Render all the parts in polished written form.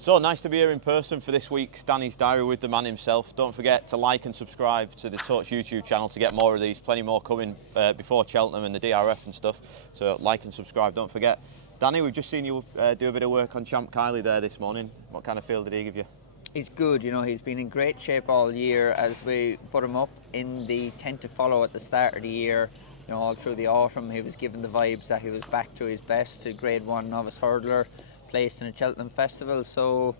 So nice to be here in person for this week's Danny's Diary with the man himself. Don't forget to like and subscribe to the Tote YouTube channel to get more of these. Plenty more coming before Cheltenham and the DRF and stuff. So like and subscribe, don't forget. Danny, we've just seen you do a bit of work on Champ Kylie there this morning. What kind of feel did he give you? He's good, you know, he's been in great shape all year as we put him up in the 10 to follow at the start of the year. You know, all through the autumn he was given the vibes that he was back to his best, a Grade 1 novice hurdler, placed in a Cheltenham Festival, so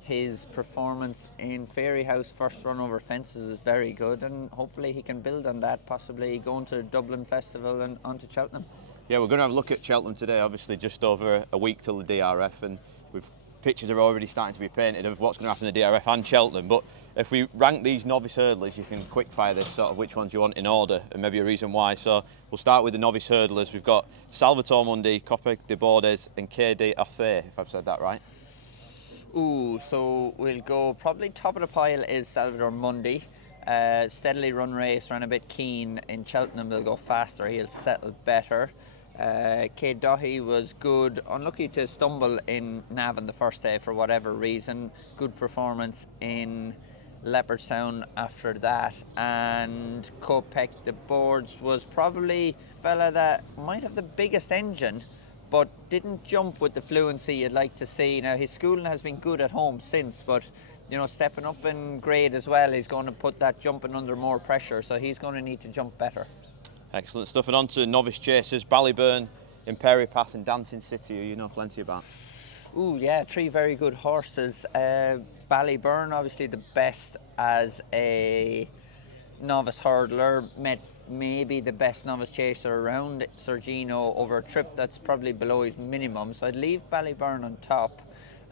his performance in Fairy House first run over fences is very good, and hopefully he can build on that, possibly going to Dublin Festival and on to Cheltenham. Yeah, we're going to have a look at Cheltenham today, obviously just over a week till the DRF, and pictures are already starting to be painted of what's going to happen in the DRF and Cheltenham. But if we rank these novice hurdlers, you can quick fire this sort of which ones you want in order and maybe a reason why. So we'll start with the novice hurdlers. We've got Salvator Mundi, Coppe de Bordes and KD Arthur, if I've said that right. Ooh, so we'll go probably top of the pile is Salvator Mundi. Steadily run race, ran a bit keen. In Cheltenham they'll go faster, he'll settle better. Kate Doherty was good, unlucky to stumble in Navan the first day for whatever reason. Good performance in Leopardstown after that, and Kopek the Boards was probably a fella that might have the biggest engine but didn't jump with the fluency you'd like to see. Now his schooling has been good at home since, but you know, stepping up in grade as well, he's going to put that jumping under more pressure, so he's going to need to jump better. Excellent stuff. And on to novice chasers, Ballyburn, Imperial Pass and Dancing City, who you know plenty about. Ooh, yeah, three very good horses. Ballyburn, obviously the best as a novice hurdler, met maybe the best novice chaser around, Sergino, over a trip that's probably below his minimum. So I'd leave Ballyburn on top.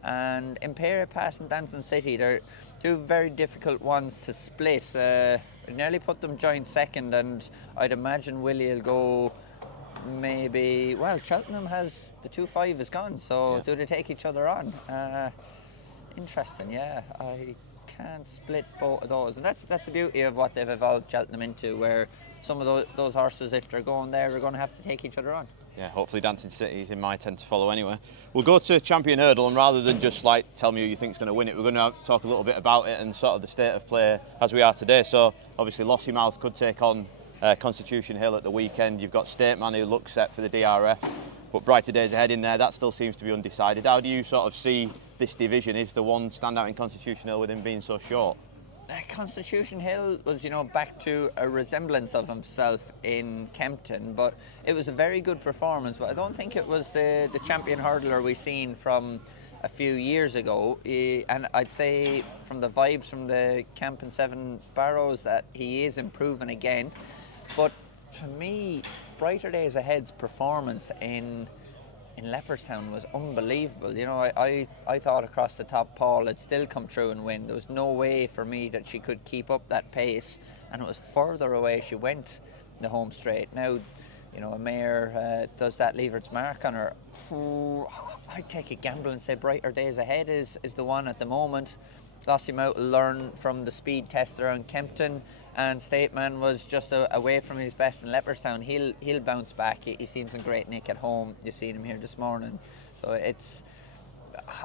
And Imperial Pass and Dancing City, they're two very difficult ones to split. I nearly put them joint second, and I'd imagine Willie will go maybe, well, Cheltenham has, the 2-5 is gone, so yeah. Do they take each other on? Interesting, yeah. I can't split both of those, and that's the beauty of what they've evolved Cheltenham into, where some of those horses, if they're going there, are going to have to take each other on. Yeah, hopefully Dancing City is in my 10 to follow anyway. We'll go to Champion Hurdle, and rather than just like tell me who you think is going to win it, we're going to talk a little bit about it and sort of the state of play as we are today. So obviously Lossiemouth could take on Constitution Hill at the weekend. You've got Stateman who looks set for the DRF, but brighter days ahead in there. That still seems to be undecided. How do you sort of see this division? Is the one standout in Constitution Hill with him being so short? Constitution Hill was, you know, back to a resemblance of himself in Kempton, but it was a very good performance. But I don't think it was the champion hurdler we seen from a few years ago. And I'd say from the vibes from the Camp and 7 Barrows that he is improving again. But to me, Brighter Days Ahead's performance in Leopardstown was unbelievable. You know, I thought across the top Paul had still come through and win. There was no way for me that she could keep up that pace, and it was further away she went in the home straight. Now, you know, a mare does that leave its mark on her. I'd take a gamble and say Brighter Days Ahead is the one at the moment. Lossiemouth will learn from the speed test around Kempton, and Stateman was just away from his best in Leopardstown. He'll bounce back. He seems in great nick at home. You've seen him here this morning. So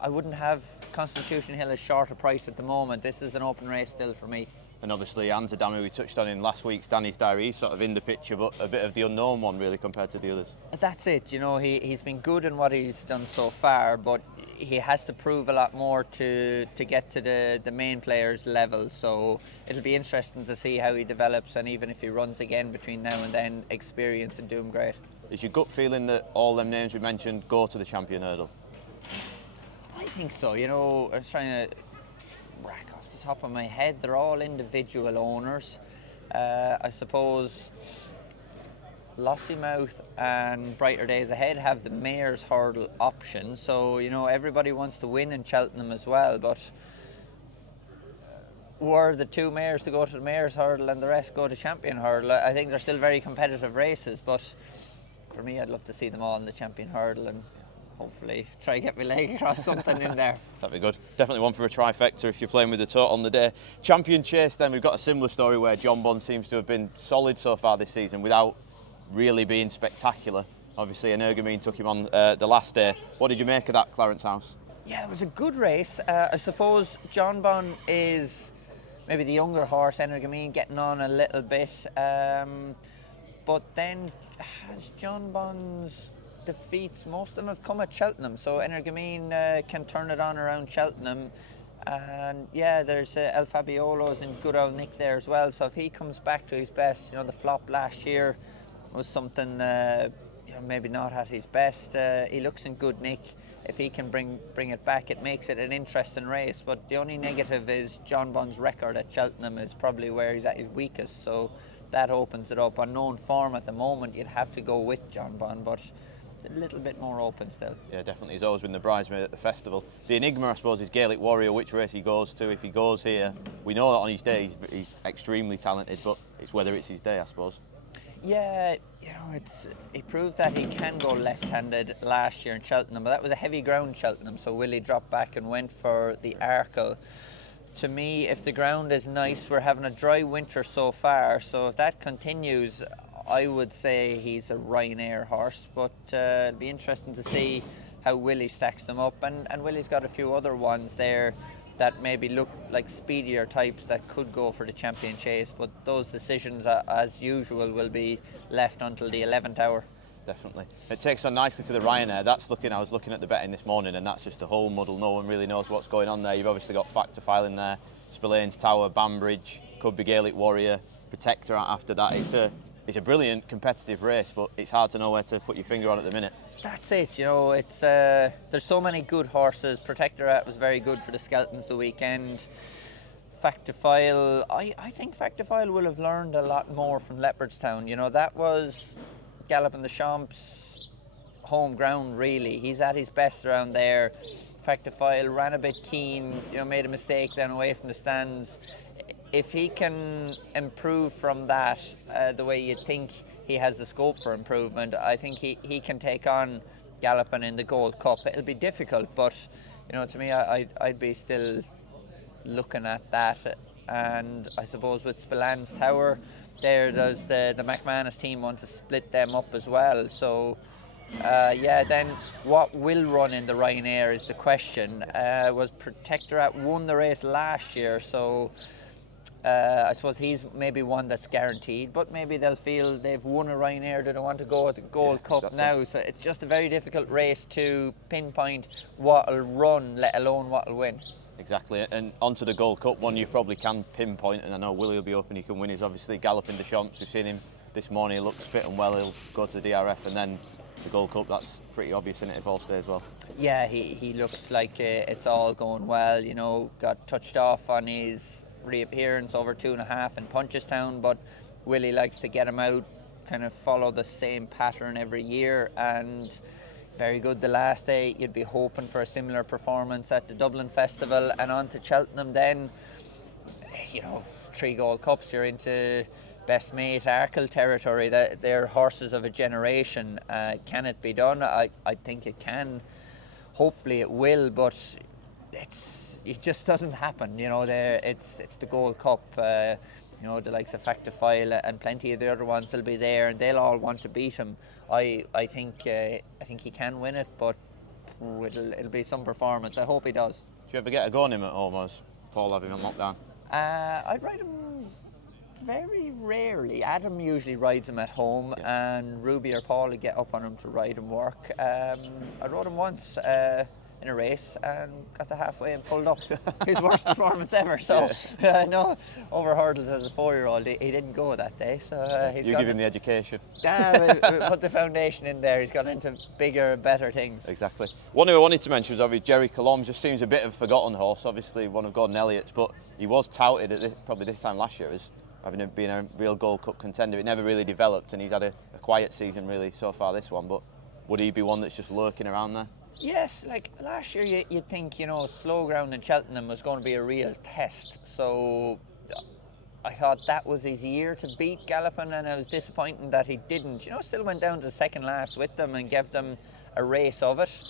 I wouldn't have Constitution Hill as short a price at the moment. This is an open race still for me. And obviously Anzadam, we touched on in last week's Danny's Diary, he's sort of in the picture, but a bit of the unknown one really compared to the others. That's it, you know, he's been good in what he's done so far, but he has to prove a lot more to get to the main players level. So it'll be interesting to see how he develops, and even if he runs again between now and then, experience and do him great. Is your gut feeling that all them names we mentioned go to the Champion Hurdle? I think so. You know, I was trying to rack off the top of my head. They're all individual owners. I suppose Lossiemouth and Brighter Days Ahead have the Mayor's Hurdle option, so you know everybody wants to win in Cheltenham as well, but were the two mares to go to the Mayor's Hurdle and the rest go to Champion Hurdle, I think they're still very competitive races, but for me I'd love to see them all in the Champion Hurdle and hopefully try to get my leg across something in there. That'd be good. Definitely one for a trifecta if you're playing with the Tote on the day. Champion Chase then, we've got a similar story where John Bunn seems to have been solid so far this season without really being spectacular. Obviously Energamine took him on the last day. What did you make of that, Clarence House? Yeah, it was a good race. I suppose John Bon is maybe the younger horse, Energamine, getting on a little bit. But then has John Bon's defeats, most of them have come at Cheltenham, so Energamine can turn it on around Cheltenham. And yeah, there's El Fabiolo's and good old Nick there as well, so if he comes back to his best, the flop last year was something maybe not at his best. He looks in good nick. If he can bring it back, it makes it an interesting race. But the only negative is John Bon's record at Cheltenham is probably where he's at his weakest, so that opens it up. On known form at the moment, you'd have to go with John Bon, but a little bit more open still. Yeah, definitely. He's always been the bridesmaid at the festival. The enigma, I suppose, is Gaelic Warrior, which race he goes to. If he goes here, we know that on his day he's extremely talented, but it's whether it's his day, I suppose. Yeah, he proved that he can go left-handed last year in Cheltenham, but that was a heavy ground Cheltenham, so Willie dropped back and went for the Arkle. To me, if the ground is nice, we're having a dry winter so far, so if that continues, I would say he's a Ryanair horse, but it'll be interesting to see how Willie stacks them up, and Willie's got a few other ones there that maybe look like speedier types that could go for the champion chase, but those decisions, as usual, will be left until the 11th hour. Definitely. It takes on nicely to the Ryanair. I was looking at the betting this morning, and that's just a whole muddle. No one really knows what's going on there. You've obviously got Factor File in there, Spillane's Tower, Banbridge, could be Gaelic Warrior, Protector after that. It's a brilliant competitive race, but it's hard to know where to put your finger on at the minute. That's it, it's there's so many good horses. Protectorat was very good for the Skeletons the weekend. Factifile, I think Factifile will have learned a lot more from Leopardstown. That was Galloping the Champs' home ground, really. He's at his best around there. Factifile ran a bit keen, made a mistake then away from the stands. If he can improve from that, the way you think he has the scope for improvement, I think he can take on Galloping in the Gold Cup. It'll be difficult, but to me, I'd be still looking at that. And I suppose with Spillane's Tower, there's the McManus team want to split them up as well. So then what will run in the Ryanair is the question. Was Protectorat won the race last year, so I suppose he's maybe one that's guaranteed, but maybe they'll feel they've won a Ryanair, they don't want to go at the Gold Cup now. So it's just a very difficult race to pinpoint what'll run, let alone what'll win. Exactly, and onto the Gold Cup, one you probably can pinpoint, and I know Willie will be hoping he can win, is obviously Galloping the Champs. We've seen him this morning, he looks fit and well, he'll go to the DRF, and then the Gold Cup, that's pretty obvious, isn't it, if all stays well? Yeah, he looks like it's all going well, got touched off on his reappearance over 2.5 in Punchestown, but Willie likes to get him out, kind of follow the same pattern every year, and very good the last day. You'd be hoping for a similar performance at the Dublin Festival, and on to Cheltenham then. 3 Gold Cups, you're into best mate Arkle territory. They're horses of a generation. Can it be done? I think it can. Hopefully it will, but it just doesn't happen. It's the Gold Cup. The likes of Factifile and plenty of the other ones will be there, and they'll all want to beat him. I think he can win it, but it'll be some performance. I hope he does. Do you ever get a go on him at home, or does Paul have him on lockdown? I'd ride him very rarely. Adam usually rides him at home, and Ruby or Paul would get up on him to ride him work. I rode him once in a race and got to halfway and pulled up. His worst performance ever. So I know over hurdles as a 4-year-old, he didn't go that day. So you give him the education. Yeah, we put the foundation in there. He's gone into bigger, better things. Exactly. One who I wanted to mention was obviously Jerry Colombe. Just seems a bit of a forgotten horse. Obviously one of Gordon Elliott's, but he was touted at probably this time last year as having been a real Gold Cup contender. It never really developed, and he's had a quiet season really so far this one. But would he be one that's just lurking around there? Yes, like last year you'd think, slow ground in Cheltenham was going to be a real test. So I thought that was his year to beat Galloping, and I was disappointed that he didn't. Still went down to the second last with them and gave them a race of it.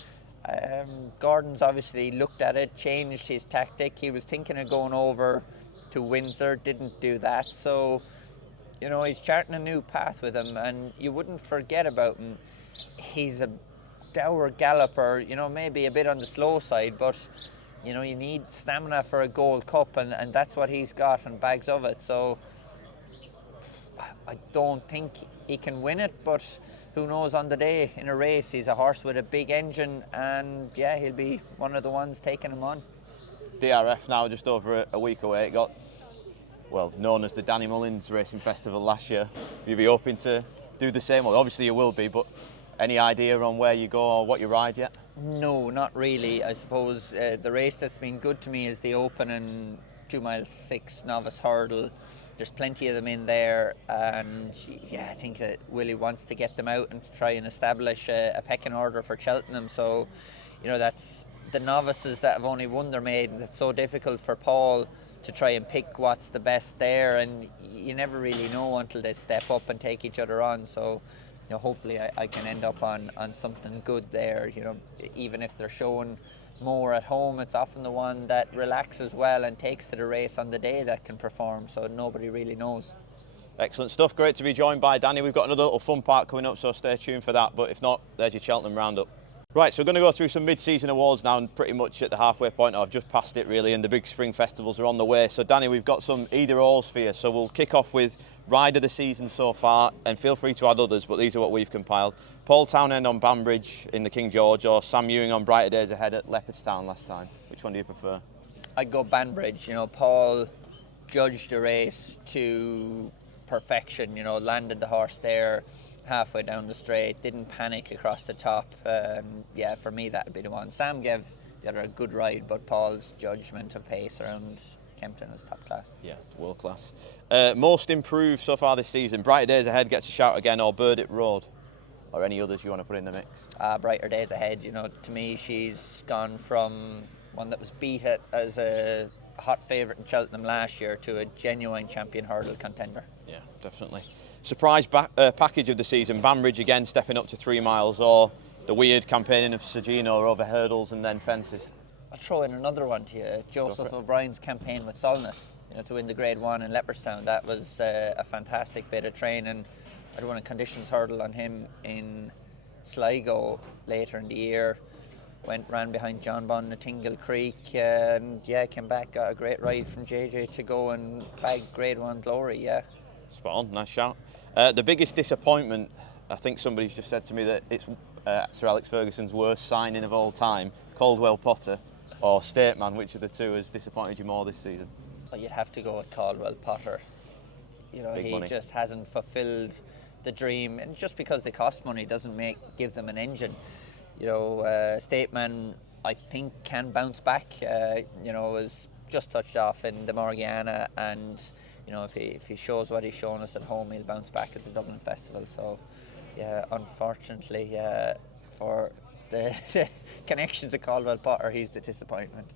Gordon's obviously looked at it, changed his tactic. He was thinking of going over to Windsor, didn't do that. So, he's charting a new path with him, and you wouldn't forget about him. He's a dour galloper, you know, maybe a bit on the slow side, but you know, you need stamina for a Gold Cup, and that's what he's got and bags of it. So I don't think he can win it, but who knows on the day in a race. He's a horse with a big engine, and yeah, he'll be one of the ones taking him on. DRF now just over a week away. It got, well, known as the Danny Mullins Racing Festival last year. You'll be hoping to do the same? Well, obviously you will be, but any idea on where you go or what you ride yet? No, not really. I suppose the race that's been good to me is the Open and 2 miles 6 novice hurdle. There's plenty of them in there, and yeah, I think that Willie wants to get them out and to try and establish a pecking order for Cheltenham. So, you know, that's the novices that have only won their maiden. It's so difficult for Paul to try and pick what's the best there, and you never really know until they step up and take each other on. So, you know, hopefully I can end up on something good there. You know, even if they're showing more at home, it's often the one that relaxes well and takes to the race on the day that can perform, so nobody really knows. Excellent stuff. Great to be joined by Danny. We've got another little fun part coming up, so stay tuned for that, but if not, there's your Cheltenham roundup. Right, so we're going to go through some mid-season awards now, and pretty much at the halfway point, I've just passed it really, and the big spring festivals are on the way. So Danny, we've got some either-ors for you, so we'll kick off with Ride of the Season so far, and feel free to add others, but these are what we've compiled. Paul Townend on Banbridge in the King George, or Sam Ewing on Brighter Days Ahead at Leopardstown last time. Which one do you prefer? I'd go Banbridge. You know, Paul judged the race to perfection, you know, landed the horse there halfway down the straight, didn't panic across the top. Yeah, for me that would be the one. Sam gave the other a good ride, but Paul's judgment of pace around Kempton is top class. Yeah, world class. Most improved so far this season, Brighter Days Ahead gets a shout again, or Burdett Road, or any others you want to put in the mix? Brighter Days Ahead, you know, to me she's gone from one that was beat as a hot favourite in Cheltenham last year to a genuine champion hurdle contender. Yeah, definitely. Surprise package of the season, Banbridge again stepping up to 3 miles, or the weird campaigning of Sergino over hurdles and then fences? I'll throw in another one to you. Joseph O'Brien's campaign with Solness, you know, to win the Grade 1 in Leopardstown. That was a fantastic bit of training. I'd won a conditions hurdle on him in Sligo later in the year. Ran behind John Bond at Tingle Creek, and yeah, came back, got a great ride from JJ to go and bag Grade 1 glory, yeah. Spot on, nice shout. The biggest disappointment, I think somebody's just said to me that it's Sir Alex Ferguson's worst signing of all time, Caldwell Potter or Stateman. Which of the two has disappointed you more this season? Well, you'd have to go with Caldwell Potter. You know, he just hasn't fulfilled the dream, and just because they cost money doesn't give them an engine. You know, Stateman, I think, can bounce back. You know, was just touched off in the Morgiana, and you know, if he shows what he's shown us at home, he'll bounce back at the Dublin Festival. So, yeah, unfortunately, for the connections of Caldwell Potter, he's the disappointment.